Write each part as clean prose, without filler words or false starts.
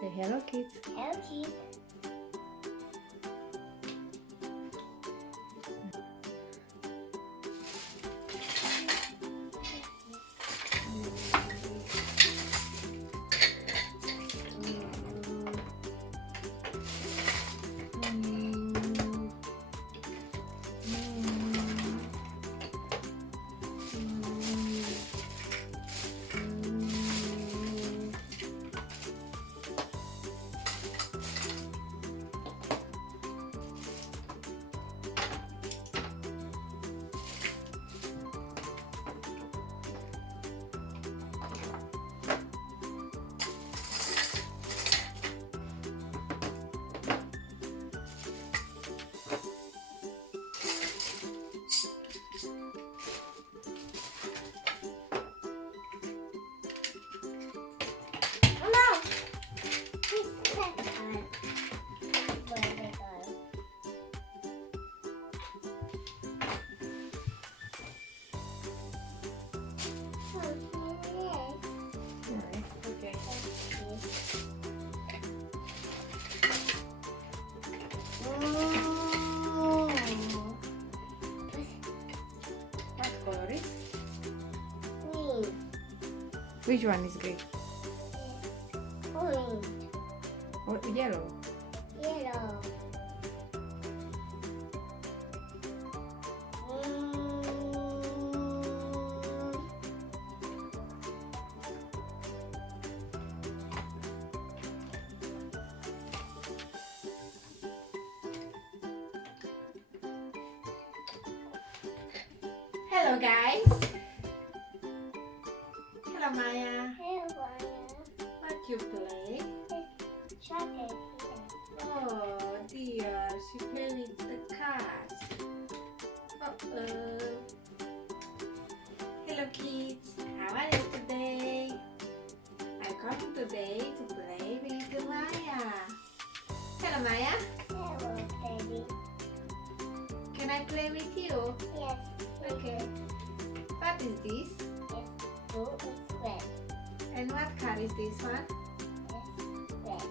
Say hello, kids. Hello, kids. Oh no! He's stuck on. Where did it go? Oh, here it is. Alright, okay. Oh. What color is? Green. Which one is green? Orange. Or yellow? Yellow. Hello, guys. Hello, Maya. Hey, Maya. What you play? Chocolate. Oh dear, she play with the cat. Uh-oh. Hello, kids. How are you today? I come today to play with Maya. Hello, Maya. Hello, baby. Can I play with you? Yes. Okay. What is this? It's blue. It's red. And what car is this one? It's red.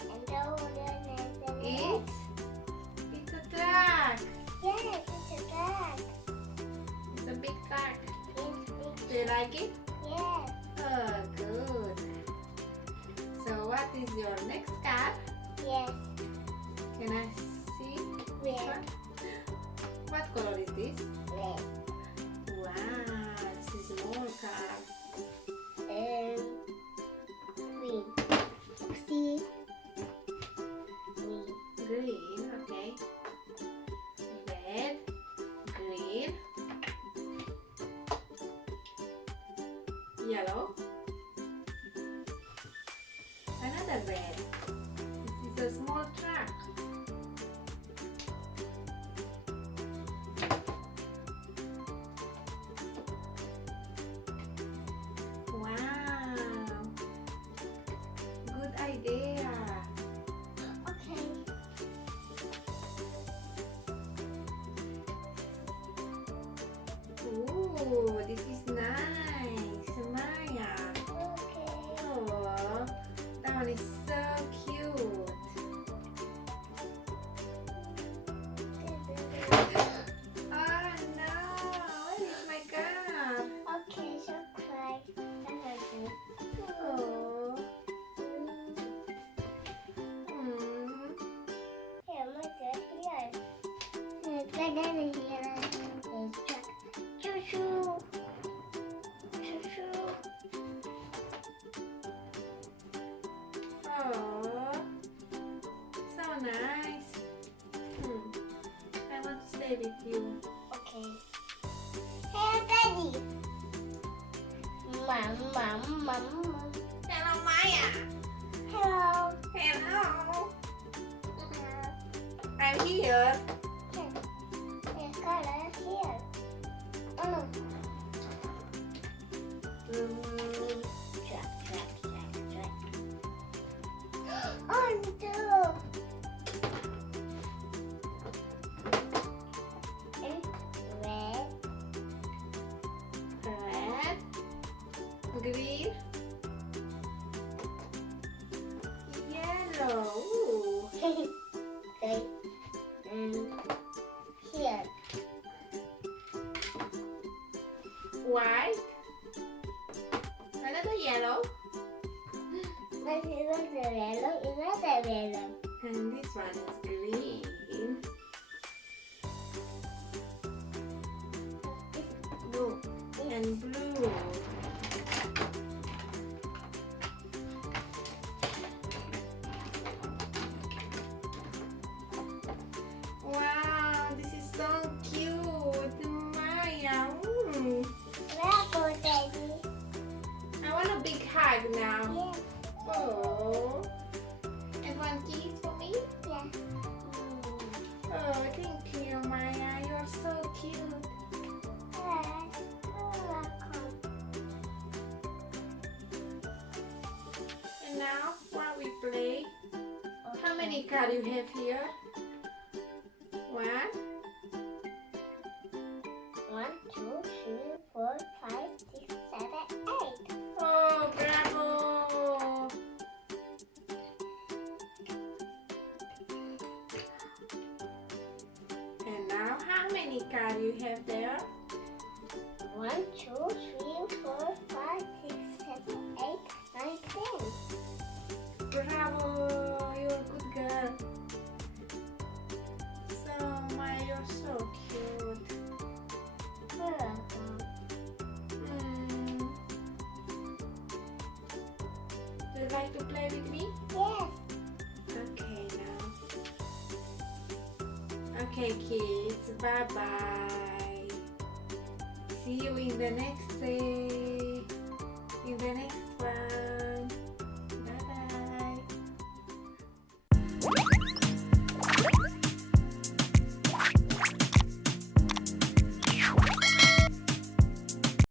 And the one is the red. It's a truck. Yes, it's a dog. It's a big truck. It's big. Do you like it? Yes. Oh, good. So what is your next car? Yes. Can I see which Red. one? What color is this? Red. Wow, this is a small car. Green. See? Green. Green, okay. Red, green, yellow, another red. This is a small truck. Wow, good idea. Okay. Ooh, this is nice, Maya. Okay. Oh, that one is so cute. Oh no, where is my car? Okay, so cry. Oh. Mm. Here, look at here. Look at here. It's truck. Choo choo. Choo choo. Oh, so nice. I want to stay with you. Okay. Hey, Daddy. Mom. Hello, Maya. Hello. Hello. I'm here. There's color here. Oh no. Track. Oh no. Red. Red, green, Ooh. Okay. Here. White. Another yellow. But it was a yellow, another yellow. And this one is green. Blue. And blue. Wow, this is so cute, Maya. Rainbow, Daddy. I want a big hug now. Yes. Oh, and one kiss for me. Yeah. Oh, thank you, Maya. You're so cute. And now, while we play, how many cards you have here? One. 1, 2, 3, 4, 5, 6, 7, 8. Oh, bravo! And now, how many cards you have there? 1, 2, 3, 4, 5, 6, 7, 8, 9, 10. Bravo! You're a good girl. So, Maya, you're so cute. Hmm. Do you like to play with me? Yes. Okay, now. Okay, kids. Bye-bye. See you in the next day. In the next